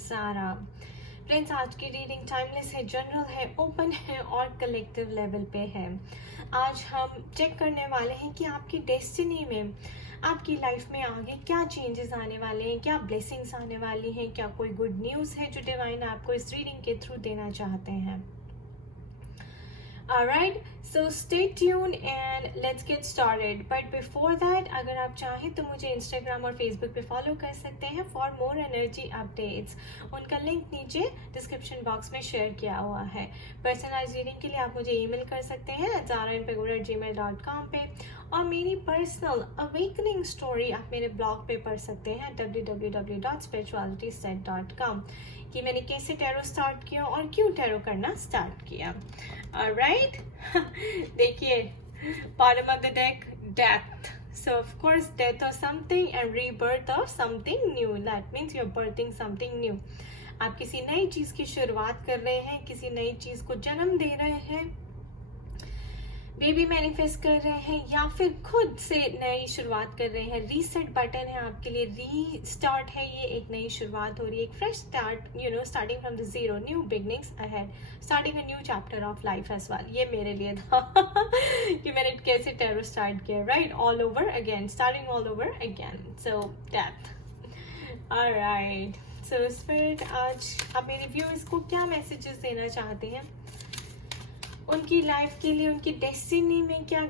Zaara. Friends, आज की reading timeless है, जनरल है, ओपन है और कलेक्टिव लेवल पे है। आज हम चेक करने वाले हैं कि आपकी डेस्टिनी में, आपकी लाइफ में आगे क्या चेंजेस आने वाले हैं, क्या ब्लेसिंग्स आने वाली हैं, क्या कोई गुड न्यूज़ है जो डिवाइन आपको इस रीडिंग के थ्रू देना चाहते हैं। Alright, so stay tuned and let's get started. But before that, अगर आप चाहें तो मुझे Instagram और Facebook पे फॉलो कर सकते हैं for more energy updates. उनका लिंक नीचे डिस्क्रिप्शन बॉक्स में शेयर किया हुआ है। पर्सनलाइज रीडिंग के लिए आप मुझे ईमेल कर सकते हैं zarainpagoda@gmail.com पे, और मेरी पर्सनल अवेकनिंग स्टोरी आप मेरे ब्लॉग पे पढ़ सकते हैं www.spiritualityset.com कि मैंने कैसे टैरो स्टार्ट किया और क्यों टैरो करना स्टार्ट किया। Alright, देखिए, bottom of the deck, death. So of course, death of something and rebirth of something new. That means you're birthing something new. आप किसी नई चीज की शुरुआत कर रहे हैं, किसी नई चीज को जन्म दे रहे हैं, बेबी मैनिफेस्ट कर रहे हैं, या फिर खुद से नई शुरुआत कर रहे हैं। रीसेट बटन है आपके लिए, रीस्टार्ट है, ये एक नई शुरुआत हो रही है, एक fresh start, starting from the zero, new beginnings ahead, starting a new chapter of life as well. ये मेरे लिए था कि मैंने कैसे टैरो स्टार्ट किया, right, all over again, starting all over again. So death. Alright, so spirit, आज आप मेरे व्यूअर्स को क्या मैसेजेस देना चाहते हैं उनकी लाइफ के लिए, उनकी डेस्टिनी में क्या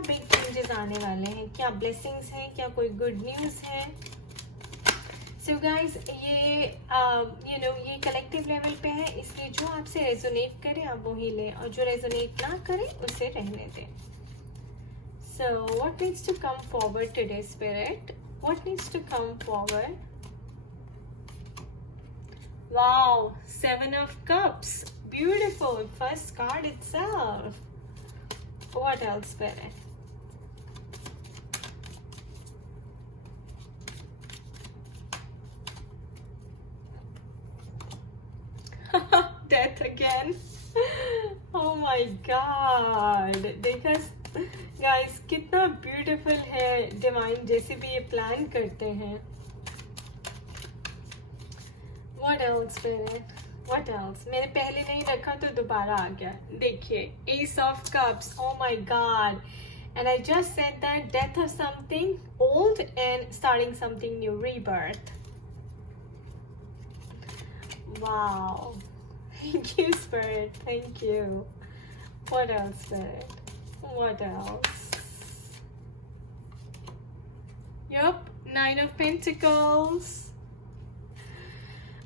बिग चेंजेस आने वाले हैं, क्या ब्लेसिंग्स हैं, क्या कोई गुड न्यूज़ है। सो गाइस, ये ये कलेक्टिव लेवल पे है, इसलिए जो आपसे रेजोनेट करे आप वही लें, और जो रेजोनेट ना करे उसे रहने दें। So what needs to come forward today spirit, what needs to come forward. Wow, 7 of Cups. Beautiful. First card itself. What else, Spirit? Death again. Oh my God. देखा guys, कितना beautiful है divine, जैसे भी ये plan करते हैं। What else, Spirit? What else? मैंने पहले नहीं रखा तो दोबारा आ गया। देखिए, Ace of Cups. Oh my God. And I just said that death of something old and starting something new, rebirth. Wow. Thank you, Spirit. Thank you. What else, Spirit? What else? Yup, 9 of Pentacles.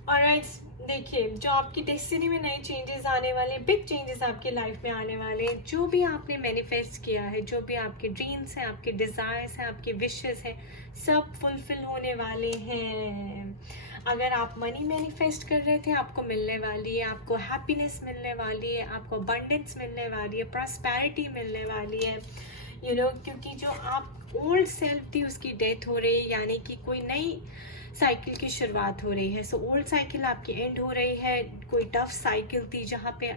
Alright, देखिए, जो आपकी destiny में नए changes आने वाले, big changes आपकी life में आने वाले, जो भी आपने मैनिफेस्ट किया है, जो भी आपके ड्रीम्स हैं, आपके डिज़ायर्स हैं, आपके विशेस हैं, सब फुलफिल होने वाले हैं। अगर आप मनी मैनिफेस्ट कर रहे थे, आपको मिलने वाली है, आपको हैप्पीनेस मिलने वाली है, आपको अबंडेंस मिलने वाली है, प्रॉस्पेरिटी मिलने वाली है, क्योंकि जो आप ओल्ड सेल्फ थी उसकी डेथ हो रही है, यानी कि कोई नई साइकिल की शुरुआत हो रही है। सो ओल्ड साइकिल आपकी एंड हो रही है, कोई टफ साइकिल थी जहाँ पे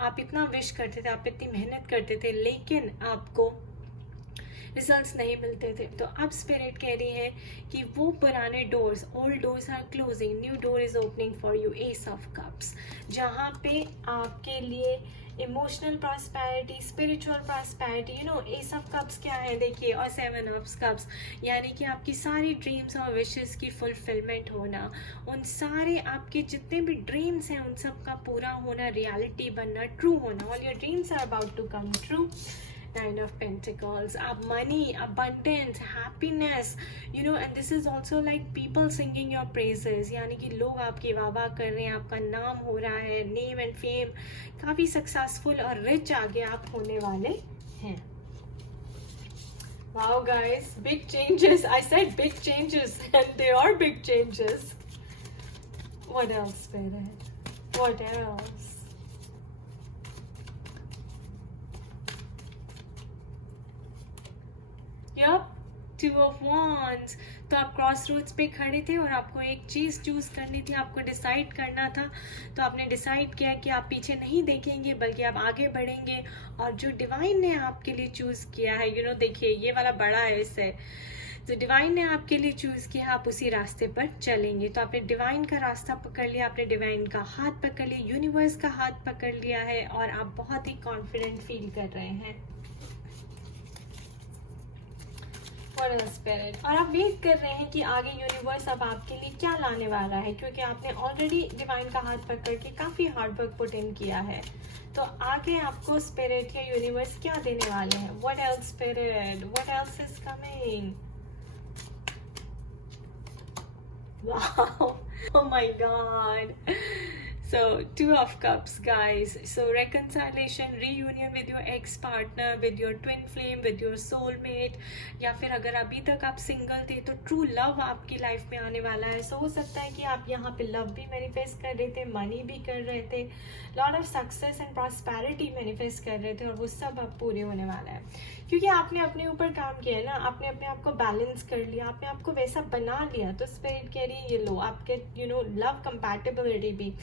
आप इतना विश करते थे, आप इतनी मेहनत करते थे, लेकिन आपको रिजल्ट्स नहीं मिलते थे। तो अब स्पिरिट कह रही है कि वो पुराने doors, old doors are closing, new door is opening for you. Ace of cups, जहाँ पे आपके लिए emotional prosperity, spiritual prosperity, ace of cups क्या है देखिए, और 7 ऑफ कप्स, यानी कि आपकी सारी ड्रीम्स और विशेस की फुलफिलमेंट होना, उन सारे आपके जितने भी ड्रीम्स हैं उन सब का पूरा होना, रियलिटी बनना, ट्रू होना। All your dreams are about to come true. 9 of Pentacles, आप money, abundance, happiness, and this is also like people singing your praises, यानी कि लोग आपकी वाह कर रहे हैं, आपका नाम हो रहा है, name and fame, काफ़ी successful और rich आगे आप होने वाले हैं। Wow guys, big changes. I said big changes and they are big changes. What else, Spirit? What else? Yup, 2 of Wands. तो आप क्रॉस रोड्स पे खड़े थे और आपको एक चीज़ चूज करनी थी, आपको डिसाइड करना था। तो आपने डिसाइड किया कि आप पीछे नहीं देखेंगे बल्कि आप आगे बढ़ेंगे, और जो डिवाइन ने आपके लिए चूज किया है, देखिए ये वाला बड़ा है, इससे तो डिवाइन ने आपके लिए चूज किया, आप उसी रास्ते पर चलेंगे। तो आपने डिवाइन का रास्ता पकड़ लिया, आपने डिवाइन का हाथ पकड़ लिया, यूनिवर्स का हाथ पकड़ लिया है और आप बहुत ही कॉन्फिडेंट फील कर रहे हैं। स्पिरिट, और आप वेट कर रहे हैं कि आगे यूनिवर्स अब आपके लिए क्या लाने वाला है, क्योंकि आपने ऑलरेडी डिवाइन का हाथ पकड़ के काफी हार्ड वर्क पुट इन किया है। तो आगे आपको स्पिरिट या यूनिवर्स क्या देने वाले हैं? What else spirit, what else is coming? Wow, oh my god. So 2 of cups, guys. So reconciliation, reunion with your ex partner, with your twin flame, with your soulmate, या फिर अगर अभी तक आप सिंगल थे तो ट्रू लव आपकी life में आने वाला है। सो हो सकता है कि आप यहाँ पे लव भी मैनिफेस्ट कर रहे थे, मनी भी कर रहे थे, lot of success and prosperity manifest कर रहे थे, और वो सब अब पूरे होने वाला है, क्योंकि आपने अपने ऊपर काम किया है ना, आपने अपने आप को बैलेंस कर लिया, आपने आपको वैसा बना लिया। तो स्पिरिट कह रही है ये लो, आपके लव कंपैटिबिलिटी भी,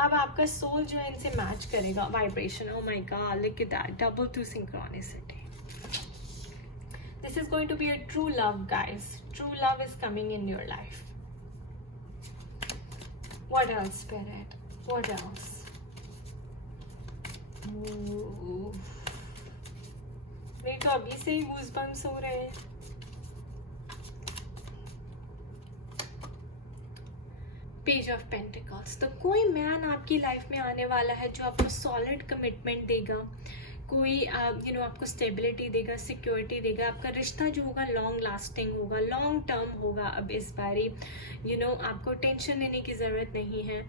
अब आपका सोल जो है इनसे मैच करेगा, vibration. Oh my god, look at that, double two synchronicity. This is going to be a true love, guys. True love is coming in your life. What else spirit, what else? नहीं तो अभी से ही goosebumps हो रहे हैं। Page of pentacles, तो कोई man आपकी लाइफ में आने वाला है जो आपको सॉलिड कमिटमेंट देगा, कोई आपको स्टेबिलिटी देगा, सिक्योरिटी देगा। आपका रिश्ता जो होगा लॉन्ग लास्टिंग होगा, लॉन्ग टर्म होगा। अब इस बारी आपको टेंशन लेने की ज़रूरत नहीं है।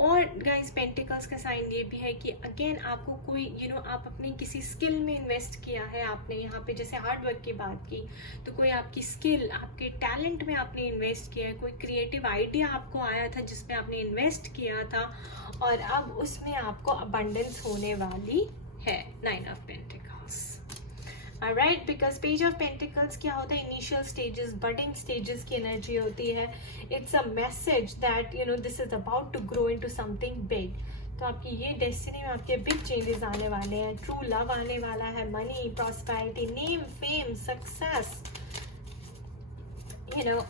और गाइस, पेंटिकल्स का साइन ये भी है कि अगेन आपको कोई आप अपनी किसी स्किल में इन्वेस्ट किया है, आपने यहाँ पे जैसे हार्ड वर्क की बात की, तो कोई आपकी स्किल, आपके टैलेंट में आपने इन्वेस्ट किया है, कोई क्रिएटिव आइडिया आपको आया था जिसमें आपने इन्वेस्ट किया था, और अब उसमें आपको अबंडेंस होने वाली है। 9 of pentacles, alright, because page of pentacles क्या होता है? इनिशियल स्टेजेस, बडिंग स्टेजेस की एनर्जी होती है। It's a message that this is about to grow into something big. तो आपकी ये डेस्टिनी में आपके बिग चेंजेस आने वाले हैं। ट्रू लव आने वाला है, money, prosperity, name, fame, success,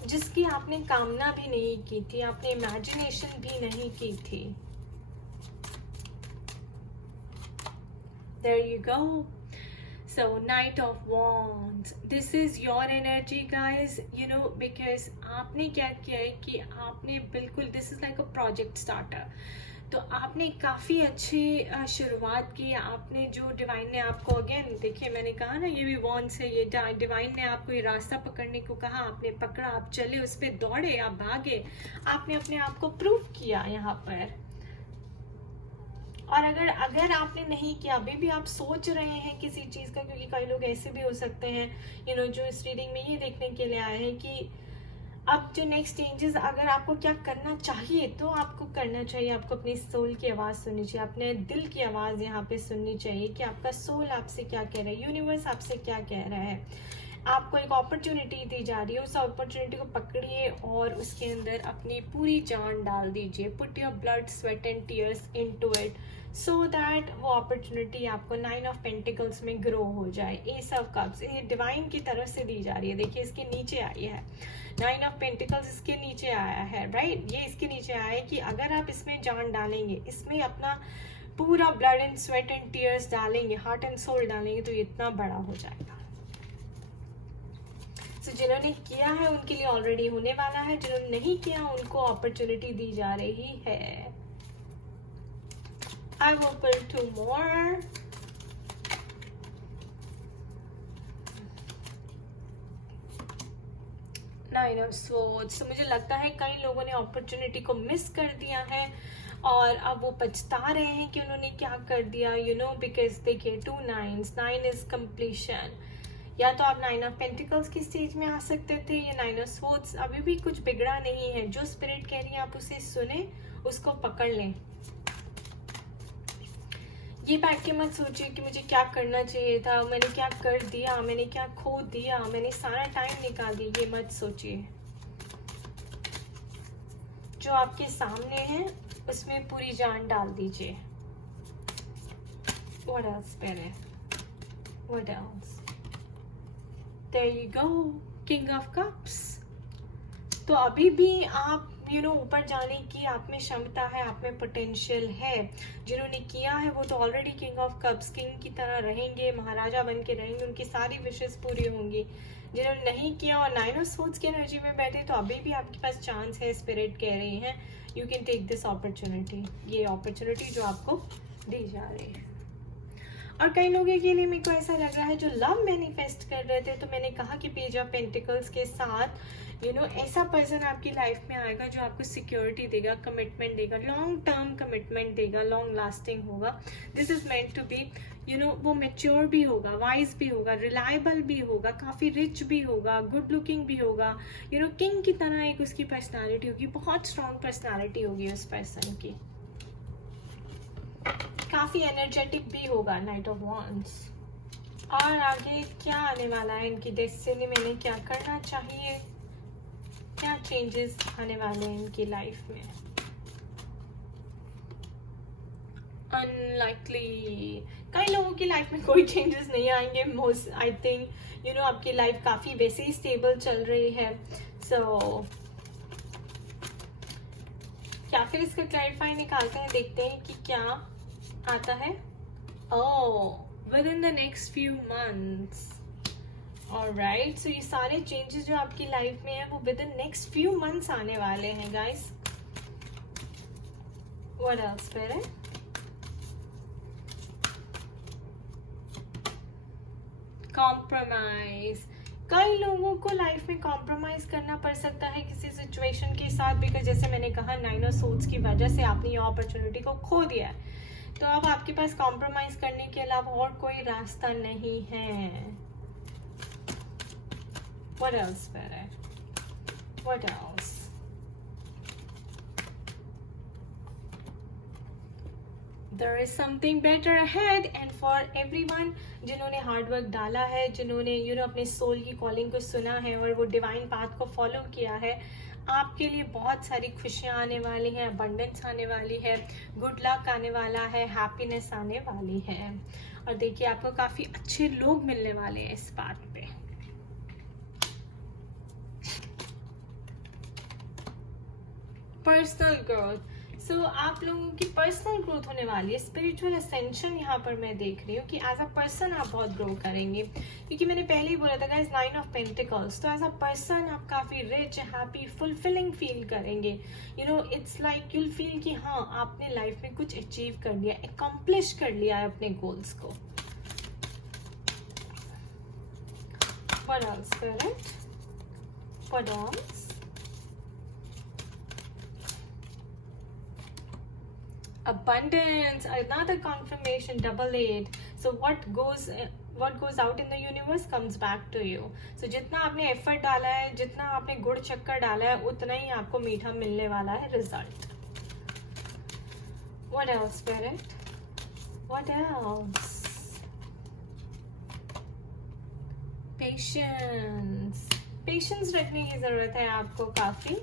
जिसकी आपने कामना भी नहीं की थी, आपने इमेजिनेशन भी नहीं की थी। There you go. So Knight of Wands, this is your energy, guys, because आपने क्या किया है कि आपने बिल्कुल, this is like a project starter, तो आपने काफ़ी अच्छी शुरुआत की। आपने जो डिवाइन ने आपको, अगेन देखिए मैंने कहा ना, ये भी वॉन्ड्स है, ये डिवाइन ने आपको ये रास्ता पकड़ने को कहा, आपने पकड़ा, आप चले, उस पर दौड़े, आप भागे, आपने अपने आप को प्रूव किया यहाँ पर। और अगर आपने नहीं किया, अभी भी आप सोच रहे हैं किसी चीज़ का, क्योंकि कई लोग ऐसे भी हो सकते हैं जो इस रीडिंग में ये देखने के लिए आए हैं कि अब जो नेक्स्ट चेंजेस, अगर आपको क्या करना चाहिए तो आपको करना चाहिए। आपको अपनी सोल की आवाज़ सुननी चाहिए, अपने दिल की आवाज़ यहाँ पे सुननी चाहिए कि आपका सोल आपसे क्या कह रहा है, यूनिवर्स आपसे क्या कह रहा है। आपको एक अपॉर्चुनिटी दी जा रही है, उस अपॉर्चुनिटी को पकड़िए और उसके अंदर अपनी पूरी जान डाल दीजिए। Put your blood, sweat and tears into it, so that वो अपॉर्चुनिटी आपको 9 ऑफ पेंटिकल्स में ग्रो हो जाए। एस ऑफ कप्स, ये डिवाइन की तरफ से दी जा रही है। देखिए इसके नीचे आई है 9 ऑफ पेंटिकल्स, इसके नीचे आया है, राइट, ये इसके नीचे आया है कि अगर आप इसमें जान डालेंगे, इसमें अपना पूरा blood and sweat and tears डालेंगे, हार्ट एंड सोल डालेंगे, तो ये इतना बड़ा हो जाएगा। तो जिन्होंने किया है उनके लिए ऑलरेडी होने वाला है, जिन्होंने नहीं किया उनको अपॉर्चुनिटी दी जा रही है। I will pull 2 more. Nine of Swords. तो मुझे लगता है कई लोगों ने अपॉर्चुनिटी को मिस कर दिया है और अब वो पछता रहे हैं कि उन्होंने क्या कर दिया, बिकॉज देखिए 2 9s, 9 is completion। या तो आप 9 ऑफ पेंटिकल्स की स्टेज में आ सकते थे, या 9 ऑफ स्वॉर्ड्स। अभी भी कुछ बिगड़ा नहीं है, जो स्पिरिट कह रही है आप उसे सुने, उसको पकड़ लें। ये बैठ के मत सोचिए कि मुझे क्या करना चाहिए था, मैंने क्या कर दिया, मैंने क्या खो दिया, मैंने सारा टाइम निकाल दिया, ये मत सोचिए। जो आपके सामने है उसमें पूरी जान डाल दीजिए। What else, Spirit? What else? There you go. King of cups. तो अभी भी आप ऊपर जाने की आप में क्षमता है, आप में पोटेंशियल है। जिन्होंने किया है वो तो already king of cups, king की तरह रहेंगे, महाराजा बन के रहेंगे, उनकी सारी विशेस पूरी होंगी। जिन्होंने नहीं किया और नाइन ऑफ सोर्ड्स की एनर्जी में बैठे, तो अभी भी आपके पास चांस है। स्पिरिट कह रहे हैं you can take this opportunity, ये अपॉर्चुनिटी जो आपको दी जा रही है। और कई लोगों के लिए मेरे को ऐसा लग रहा है जो लव मैनिफेस्ट कर रहे थे, तो मैंने कहा कि पेज ऑफ पेंटिकल्स के साथ ऐसा पर्सन आपकी लाइफ में आएगा जो आपको सिक्योरिटी देगा, कमिटमेंट देगा, लॉन्ग टर्म कमिटमेंट देगा, लॉन्ग लास्टिंग होगा। This is meant to be वो मेच्योर भी होगा, वाइज भी होगा, रिलायबल भी होगा, काफ़ी रिच भी होगा, गुड लुकिंग भी होगा, किंग की तरह एक उसकी पर्सनालिटी होगी, बहुत स्ट्रॉन्ग पर्सनालिटी होगी उस पर्सन की, काफ़ी एनर्जेटिक भी होगा। Night of wands. और आगे क्या आने वाला है इनकी डेस्टिनी में, इन्हें क्या करना चाहिए, क्या चेंजेस आने वाले हैं इनकी लाइफ में। अनलाइकली, कई लोगों की लाइफ में कोई चेंजेस नहीं आएंगे। मोस्ट आई थिंक आपकी लाइफ काफ़ी वैसे ही स्टेबल चल रही है। या फिर इसका क्लैरिफाई निकालते हैं, देखते हैं कि क्या आता है। Within the next few months. Alright, so ये सारे चेंजेस जो आपकी लाइफ में है वो within next few months आने वाले हैं गाइस। व्हाट एल्स फिर है, कॉम्प्रोमाइज। कई लोगों को लाइफ में कॉम्प्रोमाइज करना पड़ सकता है किसी सिचुएशन के साथ, बिकॉज जैसे मैंने कहा नाइन ऑफ सोर्ड्स की वजह से आपने ये अपॉर्चुनिटी को खो दिया है। तो अब आपके पास कॉम्प्रोमाइज करने के अलावा और कोई रास्ता नहीं है। What else, Spirit? What else? There is something better ahead and for everyone जिन्होंने हार्ड वर्क डाला है, जिन्होंने अपने सोल की कॉलिंग को सुना है और वो डिवाइन पाथ को फॉलो किया है, आपके लिए बहुत सारी खुशियाँ आने वाली हैं, अबंडेंस आने वाली है, गुड लक आने वाला है, हैप्पीनेस आने वाली है। और देखिए आपको काफ़ी अच्छे लोग मिलने वाले हैं इस बात पे। पर्सनल ग्रोथ, सो आप लोगों की पर्सनल ग्रोथ होने वाली है। स्पिरिचुअल असेंशन यहाँ पर मैं देख रही हूँ कि एज अ पर्सन आप बहुत ग्रो करेंगे, क्योंकि मैंने पहले ही बोला था गाइस नाइन ऑफ पेंटिकल्स। तो एज अ पर्सन आप काफ़ी रिच, हैप्पी, फुलफिलिंग फील करेंगे। इट्स लाइक यूल फील कि हाँ आपने लाइफ में कुछ अचीव कर लिया, अकम्प्लिश कर लिया है अपने गोल्स को। What else, Spirit? What else? Abundance, another confirmation, double 8. So what goes out in the universe comes back to you. So जितना आपने एफर्ट डाला है, जितना आपने गुड़ चक्कर डाला है, उतना ही आपको मीठा मिलने वाला है result. What else, Spirit? What else? Patience रखने की जरूरत है आपको काफी।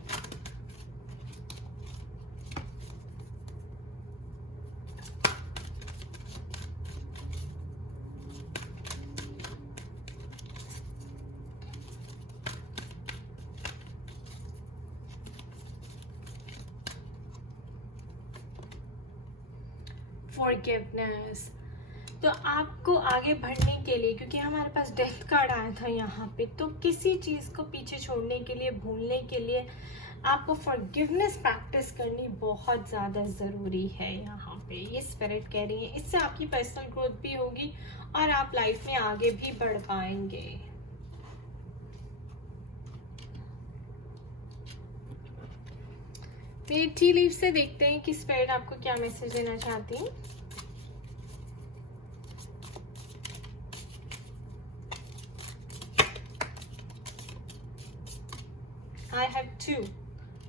फॉरगिवनेस, तो आपको आगे बढ़ने के लिए, क्योंकि हमारे पास डेथ कार्ड आया था यहाँ पे, तो किसी चीज़ को पीछे छोड़ने के लिए, भूलने के लिए आपको फॉरगिवनेस प्रैक्टिस करनी बहुत ज़्यादा ज़रूरी है। यहाँ पे ये स्पिरिट कह रही है, इससे आपकी पर्सनल ग्रोथ भी होगी और आप लाइफ में आगे भी बढ़ पाएंगे। तो टी लीफ से देखते हैं कि स्पिरिट आपको क्या मैसेज देना चाहती है। I have 2.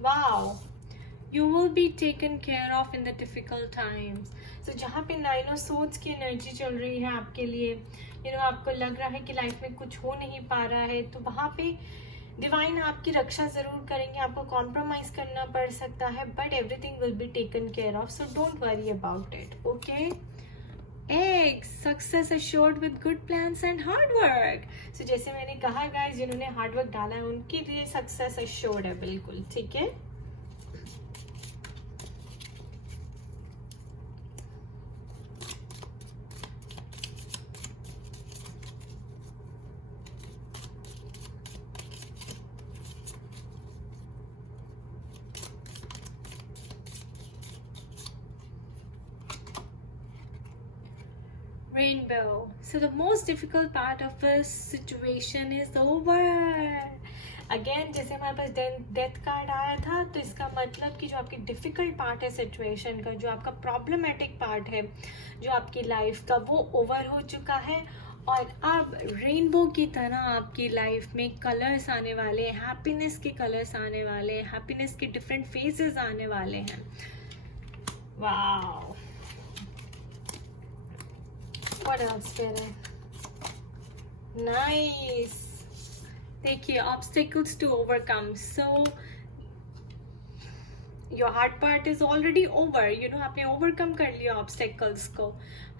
Wow. You will be taken care of in the difficult times. So जहाँ पे नाइन ऑफ सोर्ड्स की एनर्जी चल रही है आपके लिए, आपको लग रहा है कि लाइफ में कुछ हो नहीं पा रहा है, तो वहाँ पे डिवाइन आपकी रक्षा जरूर करेंगे। आपको कॉम्प्रोमाइज करना पड़ सकता है, but everything will be taken care of, so don't worry about it, okay. Eggs, success assured with good plans and hard work. So जैसे मैंने कहा गाइस, जिन्होंने हार्ड वर्क डाला है उनके लिए सक्सेस assured है बिल्कुल, ठीक है. Rainbow. So the most difficult part of a situation is over. Again जैसे हमारे पास डेथ कार्ड आया था, तो इसका मतलब कि जो आपकी डिफ़िकल्ट पार्ट है सिचुएशन का, जो आपका प्रॉब्लमेटिक पार्ट है जो आपकी लाइफ का, वो ओवर हो चुका है. और अब रेनबो की तरह आपकी लाइफ में कलर्स आने वाले हैं, हैप्पीनेस के कलर्स आने वाले हैं, हैप्पीनेस के डिफरेंट फेजेस आने वाले हैं. Wow. What else did it? Nice. देखिए, obstacles to overcome. So your hard part is already over. You know, आपने overcome कर लिया obstacles को.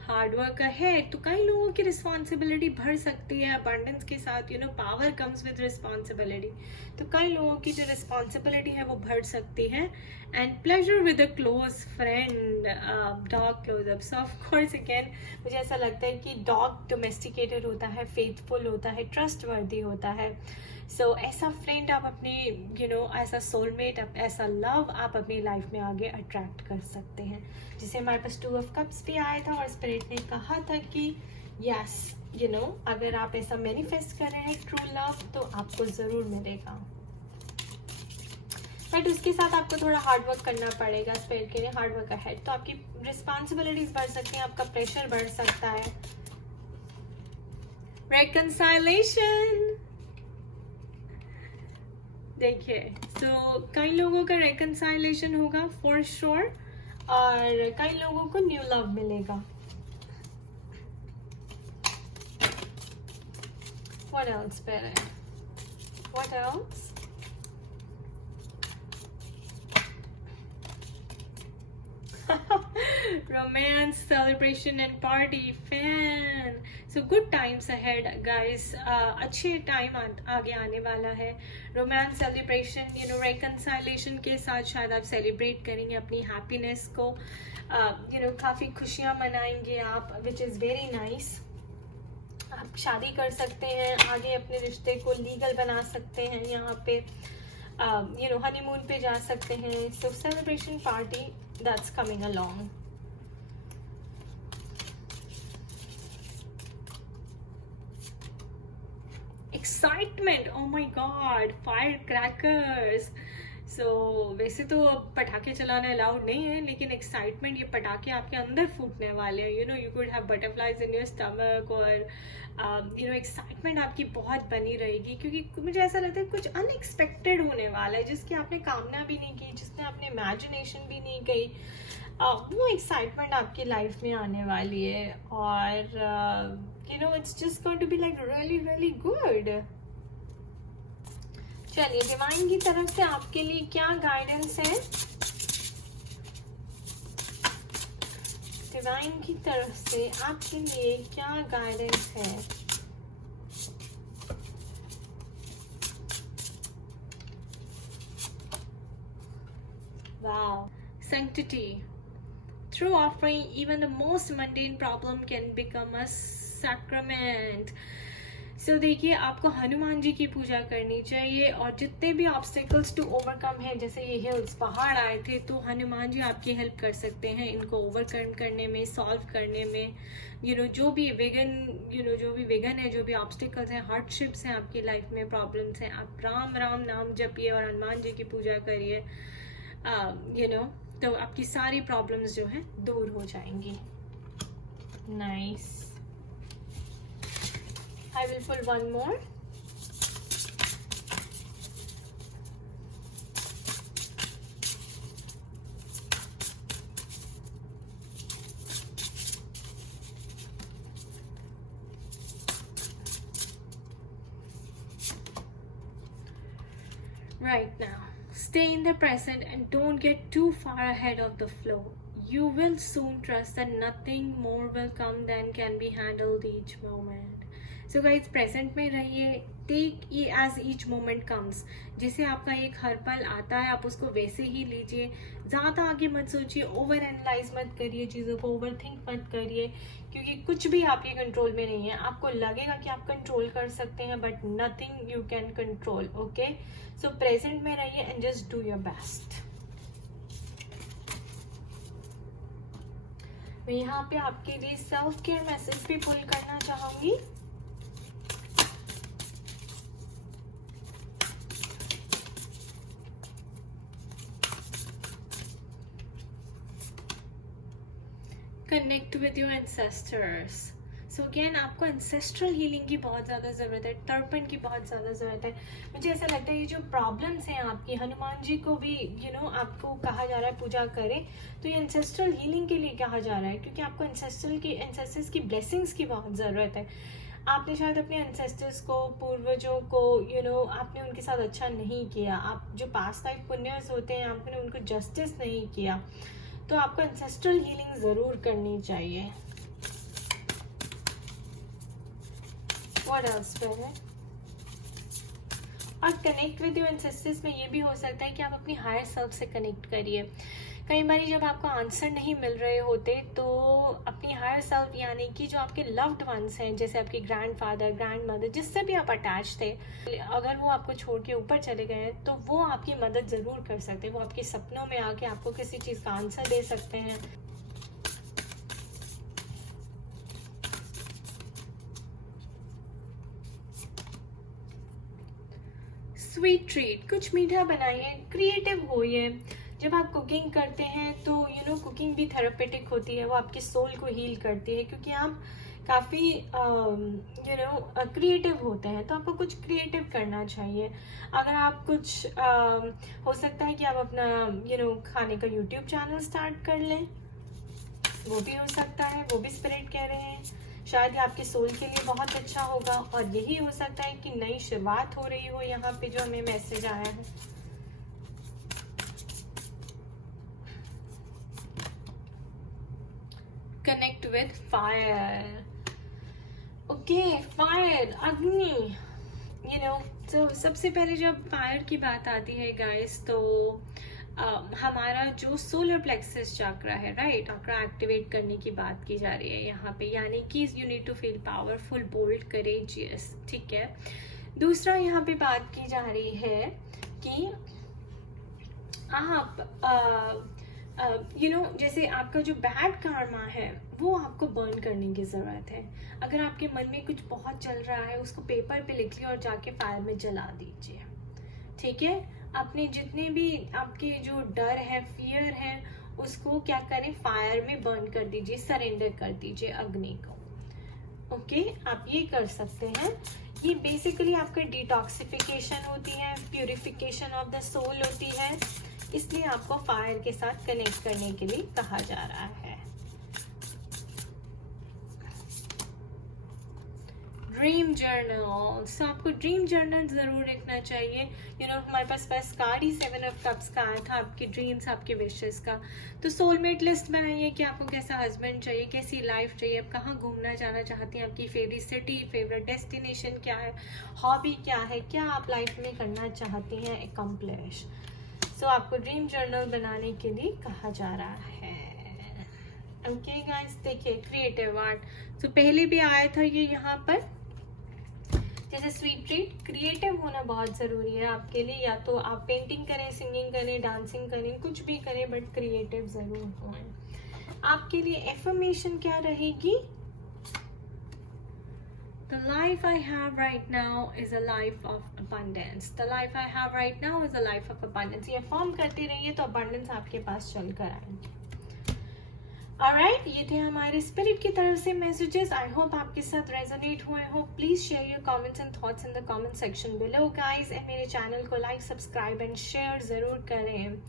हार्ड वर्क है तो कई लोगों की रिस्पॉन्सिबिलिटी बढ़ सकती है अबंडेंस के साथ. You know, power comes with responsibility. तो कई लोगों की जो रिस्पॉन्सिबिलिटी है वो बढ़ सकती है. And pleasure with a close friend, dog closeup. So of course again मुझे ऐसा लगता है कि डॉग डोमेस्टिकेटेड होता है, फेथफुल होता है, ट्रस्ट वर्दी होता है. सो ऐसा फ्रेंड आप अपने ऐसा सोलमेट, ऐसा लव आप अपनी लाइफ में आगे अट्रैक्ट कर सकते हैं. जिसे हमारे पास 2 ऑफ कप्स भी आया था और स्पिरिट ने कहा था कि यस, अगर आप ऐसा मैनिफेस्ट कर रहे हैं ट्रू लव, तो आपको ज़रूर मिलेगा. बट उसके साथ आपको थोड़ा हार्ड वर्क करना पड़ेगा. स्पिरिट के लिए हार्ड वर्क अहेड. तो आपकी रिस्पॉन्सिबिलिटीज बढ़ सकती हैं, आपका प्रेशर बढ़ सकता है. रेकंसाइलेशन. देखिए, तो कई लोगों का रेकंसाइलेशन होगा फॉर श्योर, और कई लोगों को न्यू लव मिलेगा. What else, Spirit? What else? Romance, celebration and party, fan. So good times ahead, guys. अच्छे टाइम आगे आने वाला है. रोमांस, सेलिब्रेशन, रेकंसाइलेशन के साथ शायद आप सेलिब्रेट करेंगे अपनी हैप्पीनेस को. काफ़ी खुशियाँ मनाएंगे आप, विच इज़ वेरी नाइस. आप शादी कर सकते हैं, आगे अपने रिश्ते को लीगल बना सकते हैं, यहाँ पे हनीमून पे जा सकते हैं. So celebration, party, that's coming along. Excitement, oh my God, firecrackers. So वैसे तो पटाखे चलाना अलाउड नहीं है, लेकिन एक्साइटमेंट, ये पटाखे आपके अंदर फूटने वाले हैं. You could have butterflies in your stomach, और एक्साइटमेंट आपकी बहुत बनी रहेगी, क्योंकि मुझे ऐसा लगता है कुछ अनएक्सपेक्टेड होने वाला है, जिसकी आपने कामना भी नहीं की, जिसने आपने इमेजिनेशन भी नहीं की. वो एक्साइटमेंट आपकी लाइफ में आने वाली है. और it's just going to be like really really good. चलिए, डिवाइन की तरफ से आपके लिए क्या गाइडेंस है? डिवाइन की तरफ से आपके लिए क्या गाइडेंस है? Wow. Sanctity. Through offering, even the most mundane problem can become a sacrament. So देखिए, आपको हनुमान जी की पूजा करनी चाहिए, और जितने भी ऑब्स्टेकल्स टू ओवरकम हैं, जैसे ये हिल्स, पहाड़ आए थे, तो हनुमान जी आपकी हेल्प कर सकते हैं इनको ओवरकम करने में, सॉल्व करने में. जो भी विघन है, जो भी ऑब्स्टेकल्स हैं, हार्डशिप्स हैं आपकी लाइफ में, प्रॉब्लम्स हैं, आप राम राम नाम जपिए और हनुमान जी की पूजा करिए. तो आपकी सारी प्रॉब्लम्स जो हैं दूर हो जाएंगी. Nice. I will pull one more. Right now, stay in the present and don't get too far ahead of the flow. you will soon trust that nothing more will come than can be handled each moment. So guys, present में रहिए, take as each moment comes. जैसे आपका एक हर पल आता है आप उसको वैसे ही लीजिए, ज़्यादा आगे मत सोचिए, ओवर एनालाइज मत करिए चीज़ों को, ओवर थिंक मत करिए, क्योंकि कुछ भी आपके कंट्रोल में नहीं है. आपको लगेगा कि आप कंट्रोल कर सकते हैं but nothing you can control. Okay, so present में रहिए and just do your best. मैं यहाँ पे आपके लिए सेल्फ केयर मैसेज भी पुल करना चाहूंगी. Connect with your ancestors. So again आपको एंसेस्ट्रल हीलिंग की बहुत ज़्यादा ज़रूरत है, तर्पण की बहुत ज़्यादा ज़रूरत है. मुझे ऐसा लगता है ये जो प्रॉब्लम्स हैं आपकी, हनुमान जी को भी आपको कहा जा रहा है पूजा करें, तो ये एंसेस्ट्रल हीलिंग के लिए कहा जा रहा है, क्योंकि आपको एंसेस्टर्स की ब्लेसिंग्स की बहुत ज़रूरत है. आपने शायद अपने एंसेस्टर्स को, पूर्वजों को आपने उनके साथ अच्छा नहीं किया. आप जो पास्ट लाइफ पुण्यर्स होते हैं आपने उनको जस्टिस नहीं किया, तो आपको एंसेस्ट्रल हीलिंग ज़रूर करनी चाहिए. What else है? और कनेक्ट विद योर एंसेस्टर्स में ये भी हो सकता है कि आप अपनी हायर सेल्फ से कनेक्ट करिए. कई बार जब आपको आंसर नहीं मिल रहे होते तो अपनी हायर सेल्फ यानी कि जो आपके लव्ड वंस हैं, जैसे आपके ग्रैंडफादर, ग्रैंडमदर, जिससे भी आप अटैच थे, अगर वो आपको छोड़ के ऊपर चले गए हैं तो वो आपकी मदद ज़रूर कर सकते हैं. वो आपके सपनों में आके आपको किसी चीज़ का आंसर दे सकते हैं. स्वीट ट्रीट, कुछ मीठा बनाइए, क्रिएटिव होइए. जब आप कुकिंग करते हैं तो कुकिंग भी थेरेपेटिक होती है, वो आपके सोल को हील करती है, क्योंकि आप काफ़ी क्रिएटिव होते हैं. तो आपको कुछ क्रिएटिव करना चाहिए. अगर आप कुछ हो सकता है कि आप अपना खाने का यूट्यूब चैनल स्टार्ट कर लें, वो भी हो सकता है, वो भी स्पिरिट कह रहे हैं. शायद ये आपके सोल के लिए बहुत अच्छा होगा. और यही हो सकता है कि नई शुरुआत हो रही हो. यहाँ पे जो हमें मैसेज आया है, connect with fire. Okay, fire, अग्नि. तो सबसे पहले जब फायर की बात आती है गाइस, तो हमारा जो सोलर प्लेक्सस चक्रा है, राइट, चक्रा एक्टिवेट करने की बात की जा रही है यहाँ पे, यानी कि you need to feel powerful, bold, courageous. ठीक है. दूसरा यहाँ पे बात की जा रही है कि आप जैसे आपका जो बैड कार्मा है वो आपको बर्न करने की ज़रूरत है. अगर आपके मन में कुछ बहुत चल रहा है उसको पेपर पे लिख लिया और जाके फायर में जला दीजिए. ठीक है. अपने जितने भी आपके जो डर है, फियर है, उसको क्या करें, फायर में बर्न कर दीजिए, सरेंडर कर दीजिए अग्नि को. ओके, आप ये कर सकते हैं. ये बेसिकली आपका डिटॉक्सिफिकेशन होती है, प्यूरिफिकेशन ऑफ द सोल होती है, इसलिए आपको फायर के साथ कनेक्ट करने के लिए कहा जा रहा है. Dream journal. सो आपको ड्रीम जर्नल ज़रूर लिखना चाहिए. हमारे पास कार्ड ही 7 ऑफ कप्स का आया था, आपकी ड्रीम्स, आपके विशेस का. तो सोलमेट लिस्ट बनाइए कि आपको कैसा हस्बैंड चाहिए, कैसी लाइफ चाहिए, आप कहाँ घूमना जाना चाहती हैं, आपकी फेवरेट सिटी, फेवरेट डेस्टिनेशन क्या है, हॉबी क्या है, क्या आप लाइफ में करना चाहती हैं एकम्प्लिश. सो आपको ड्रीम जर्नल बनाने के लिए कहा जा रहा है. ओके गाइस, देखिए क्रिएटिव आर्ट. तो पहले भी आया था ये यहाँ पर, जैसे स्वीट ट्रीट. क्रिएटिव होना बहुत ज़रूरी है आपके लिए. या तो आप पेंटिंग करें, सिंगिंग करें, डांसिंग करें, कुछ भी करें, बट क्रिएटिव ज़रूर हों. आपके लिए एफर्मेशन क्या रहेगी? The life I have right now is a life of abundance. The life I have right now is a life of abundance. ये फॉर्म करते रहिए तो abundance आपके पास चल कर आएंगे. Alright, ये थे हमारे स्पिरिट की तरफ से मैसेजेस. आई होप आपके साथ रेजोनेट हुए हो. Please share your comments and thoughts in the comment section below guys. And मेरे चैनल को लाइक, सब्सक्राइब एंड शेयर जरूर करें.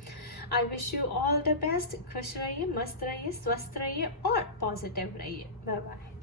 I wish you all the best. खुश रहिए, मस्त रहिए, स्वस्थ रहिए और पॉजिटिव रहिए. Bye bye.